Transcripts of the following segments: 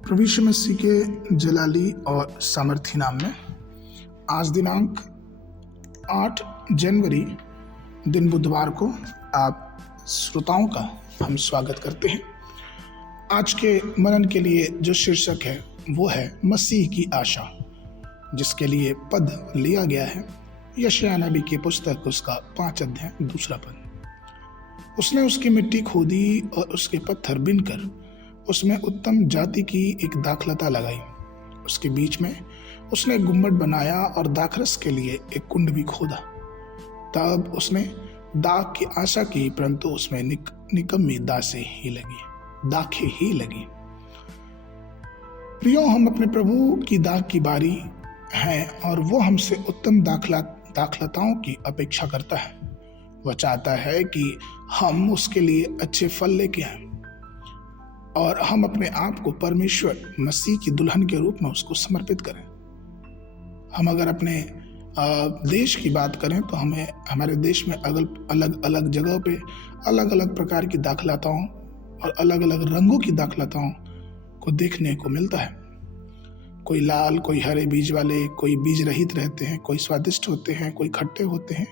प्रभु यीशु मसीह के जलाली और सामर्थी नाम में आज दिनांक 8 जनवरी दिन बुधवार को आप श्रोताओं का हम स्वागत करते हैं। आज के मनन के लिए जो शीर्षक है वो है मसीह की आशा, जिसके लिए पद लिया गया है यशायाह नबी की पुस्तक उसका 5 अध्याय 2 पद। उसने उसकी मिट्टी खोदी और उसके पत्थर बिनकर उसमें उत्तम जाति की एक दाखलता लगाई। उसके बीच में उसने एक गुम्बद बनाया और दाखरस के लिए एक कुंड भी खोदा। तब उसने दाख की आशा की, परंतु उसमें निकम्मी दाखें ही लगी। प्रियो, हम अपने प्रभु की दाख की बारी हैं और वो हमसे उत्तम दाखलताओं की अपेक्षा करता है। वह चाहता है कि हम उसके लिए अच्छे फल लेके आए और हम अपने आप को परमेश्वर मसीह की दुल्हन के रूप में उसको समर्पित करें। हम अगर अपने देश की बात करें तो हमें हमारे देश में अलग अलग जगहों पे अलग अलग प्रकार की दाखलताओं और अलग अलग रंगों की दाखलताओं को देखने को मिलता है। कोई लाल, कोई हरे बीज वाले, कोई बीज रहित रहते हैं, कोई स्वादिष्ट होते हैं, कोई खट्टे होते हैं।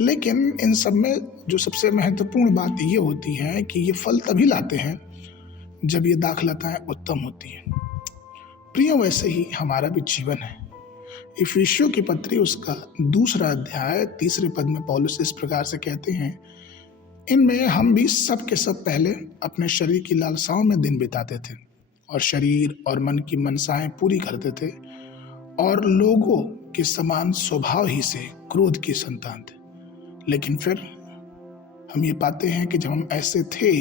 लेकिन इन सब में जो सबसे महत्वपूर्ण बात ये होती है कि ये फल तभी लाते हैं जब ये दाखलताएं उत्तम होती हैं। प्रिय, वैसे ही हमारा भी जीवन है। इफिसियों की पत्री उसका 2 अध्याय 3 पद में पौलुस इस प्रकार से कहते हैं, इनमें हम भी सब के सब पहले अपने शरीर की लालसाओं में दिन बिताते थे और शरीर और मन की मनसाएं पूरी करते थे और लोगों के समान स्वभाव ही से क्रोध की संतान थे। लेकिन फिर हम ये पाते हैं कि जब हम ऐसे थे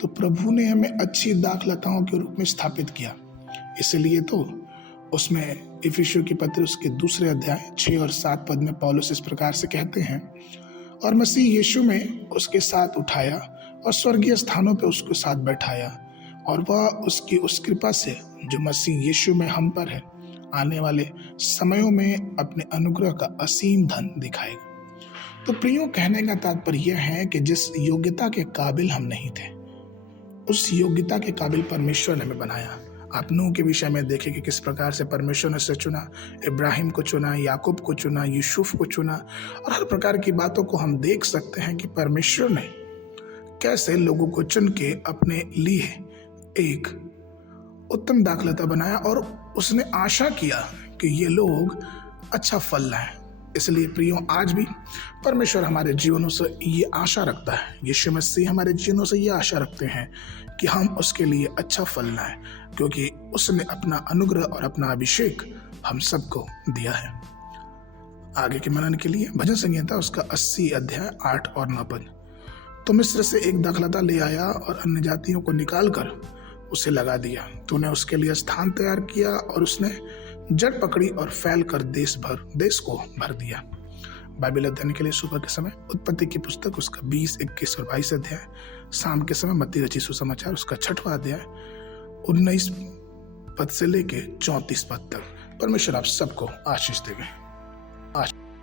तो प्रभु ने हमें अच्छी दाखलताओं के रूप में स्थापित किया। इसलिए तो उसमें इफिसियों की पत्र उसके 2 अध्याय 6 और 7 पद में पौलुस इस प्रकार से कहते हैं, और मसीह यीशु में उसके साथ उठाया और स्वर्गीय स्थानों पे उसके साथ बैठाया, और वह उसकी उस कृपा से जो मसीह यीशु में हम पर है आने वाले समयों में अपने अनुग्रह का असीम धन दिखाएगा। तो प्रियो, कहने का तात्पर्य यह है कि जिस योग्यता के काबिल हम नहीं थे, उस योग्यता के काबिल परमेश्वर ने हमें बनाया। आप नूह के विषय में देखें कि किस प्रकार से परमेश्वर ने उसे चुना, इब्राहिम को चुना, याकूब को चुना, यूसुफ को चुना, और हर प्रकार की बातों को हम देख सकते हैं कि परमेश्वर ने कैसे लोगों को चुन के अपने लिए एक उत्तम दाखलता बनाया और उसने आशा किया कि ये लोग अच्छा फल लाएं। इसलिए प्रियो, आज भी परमेश्वर हमारे जीवनों से ये आशा रखता है, यीशु मसीह हमारे जीवनों से ये आशा रखते हैं कि हम उसके लिए अच्छा फल लाएं, क्योंकि उसने अपना अनुग्रह और अपना अभिषेक हम सबको दिया है। आगे के मनन के लिए भजन संहिता उसका 80 अध्याय 8 और 9 पद। तो मिस्र से एक दाखलता ले आया और अन्य जातियों को निकाल कर उसे लगा दिया। तूने उसके लिए स्थान तैयार किया और उसने जड़ पकड़ी और फैल कर देश को भर दिया। बाइबल अध्ययन के लिए सुबह के समय उत्पत्ति की पुस्तक उसका 20, 21 और 22 अध्याय, शाम के समय मत्ती रचित सुसमाचार उसका 6वां अध्याय 19 पद से लेके 34 पद तक। परमेश्वर आप सबको आशीष देवे।